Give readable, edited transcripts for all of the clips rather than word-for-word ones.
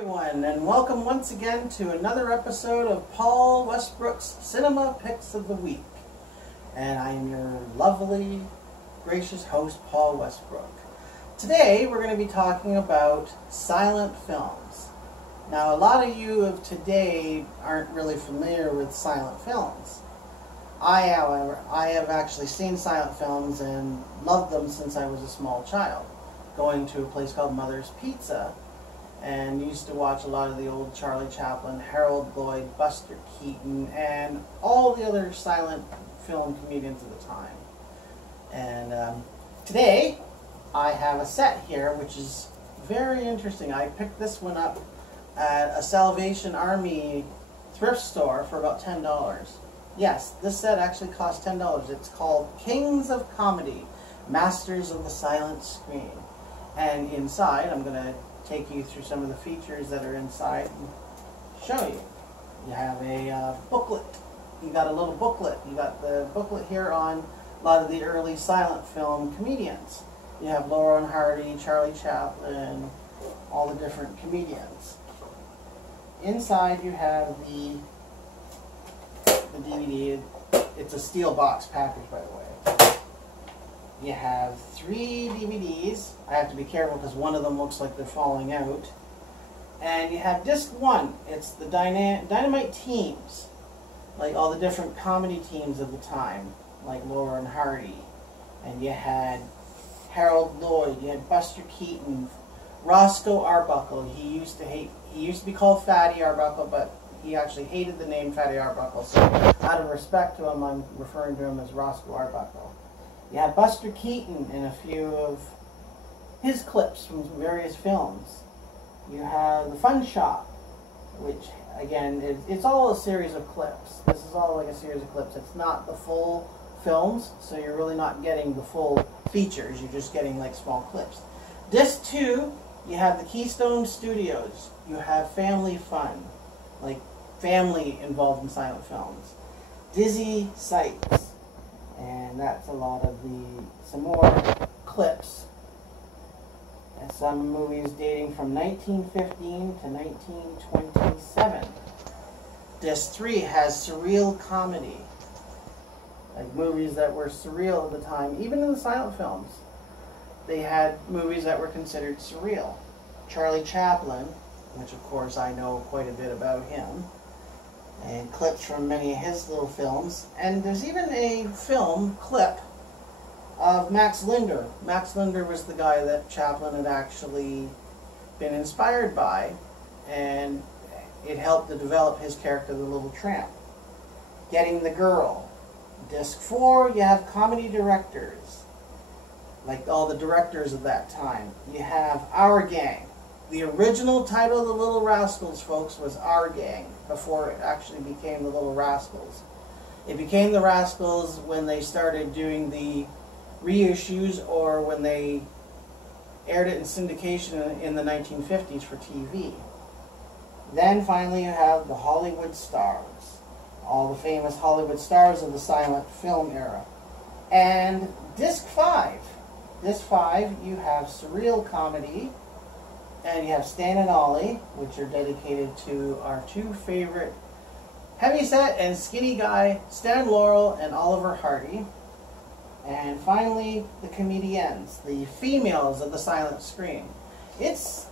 everyone, and welcome once again to another episode of Paul Westbrook's Cinema Picks of the Week. And I am your lovely, gracious host, Paul Westbrook. Today we're going to be talking about silent films. Now, a lot of you of today aren't really familiar with silent films. I, however, have actually seen silent films and loved them since I was a small child, going to a place called Mother's Pizza, and used to watch a lot of the old Charlie Chaplin, Harold Lloyd, Buster Keaton, and all the other silent film comedians of the time. And today, I have a set here which is very interesting. I picked this one up at a Salvation Army thrift store for about $10. Yes, this set actually cost $10. It's called Kings of Comedy, Masters of the Silent Screen. And inside, I'm going to take you through some of the features that are inside and show you. You have a booklet. You got a little booklet. You got the booklet here on a lot of the early silent film comedians. You have Laurel and Hardy, Charlie Chaplin, all the different comedians. Inside you have the DVD. It's a steel box package, by the way. You have 3 DVDs. I have to be careful because one of them looks like they're falling out. And you have disc 1. It's the Dynamite teams, like all the different comedy teams of the time, like Laurel and Hardy. And you had Harold Lloyd. You had Buster Keaton, Roscoe Arbuckle. He used to be called Fatty Arbuckle, but he actually hated the name Fatty Arbuckle. So out of respect to him, I'm referring to him as Roscoe Arbuckle. You have Buster Keaton in a few of his clips from various films. You have The Fun Shop, which, again, it's all a series of clips. This is all like a series of clips. It's not the full films, so you're really not getting the full features. You're just getting like small clips. Disc 2, you have the Keystone Studios. You have Family Fun, like family involved in silent films. Dizzy Sights. And that's a lot of some more clips. And some movies dating from 1915 to 1927. Disc 3 has surreal comedy. Like movies that were surreal at the time, even in the silent films. They had movies that were considered surreal. Charlie Chaplin, which of course I know quite a bit about him, and clips from many of his little films. And there's even a film clip of Max Linder. Max Linder was the guy that Chaplin had actually been inspired by, and it helped to develop his character, the Little Tramp. Getting the Girl. Disc 4, you have comedy directors, like all the directors of that time. You have Our Gang. The original title of the Little Rascals, folks, was Our Gang, before it actually became the Little Rascals. It became the Rascals when they started doing the reissues, or when they aired it in syndication in the 1950s for TV. Then finally you have the Hollywood Stars, all the famous Hollywood stars of the silent film era. And Disc 5. Disc 5, you have surreal comedy, and you have Stan and Ollie, which are dedicated to our 2 favorite heavyset and skinny guy, Stan Laurel and Oliver Hardy. And finally, the comedians, the females of the silent screen. It's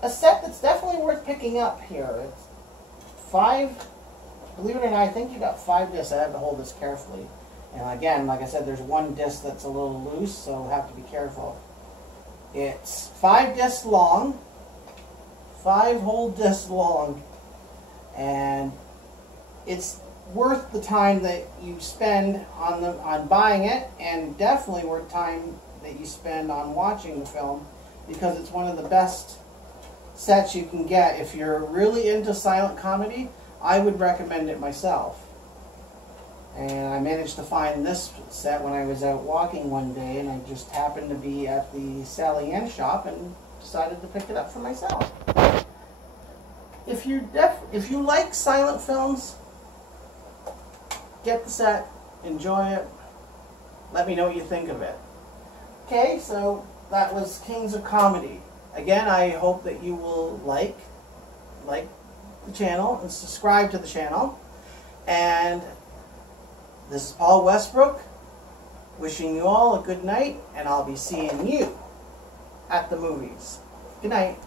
a set that's definitely worth picking up here. It's 5, believe it or not, I think you got 5 discs. I have to hold this carefully. And again, like I said, there's 1 disc that's a little loose, so we'll have to be careful. It's 5 discs long. 5 whole discs long, and it's worth the time that you spend on buying it, and definitely worth time that you spend on watching the film, because it's one of the best sets you can get. If you're really into silent comedy, I would recommend it myself. And I managed to find this set when I was out walking one day, and I just happened to be at the Sally Ann shop and decided to pick it up for myself. If you like silent films, get the set, enjoy it, let me know what you think of it. Okay, so that was Kings of Comedy. Again, I hope that you will like, like the channel and subscribe to the channel. And this is Paul Westbrook wishing you all a good night, and I'll be seeing you at the movies. Good night.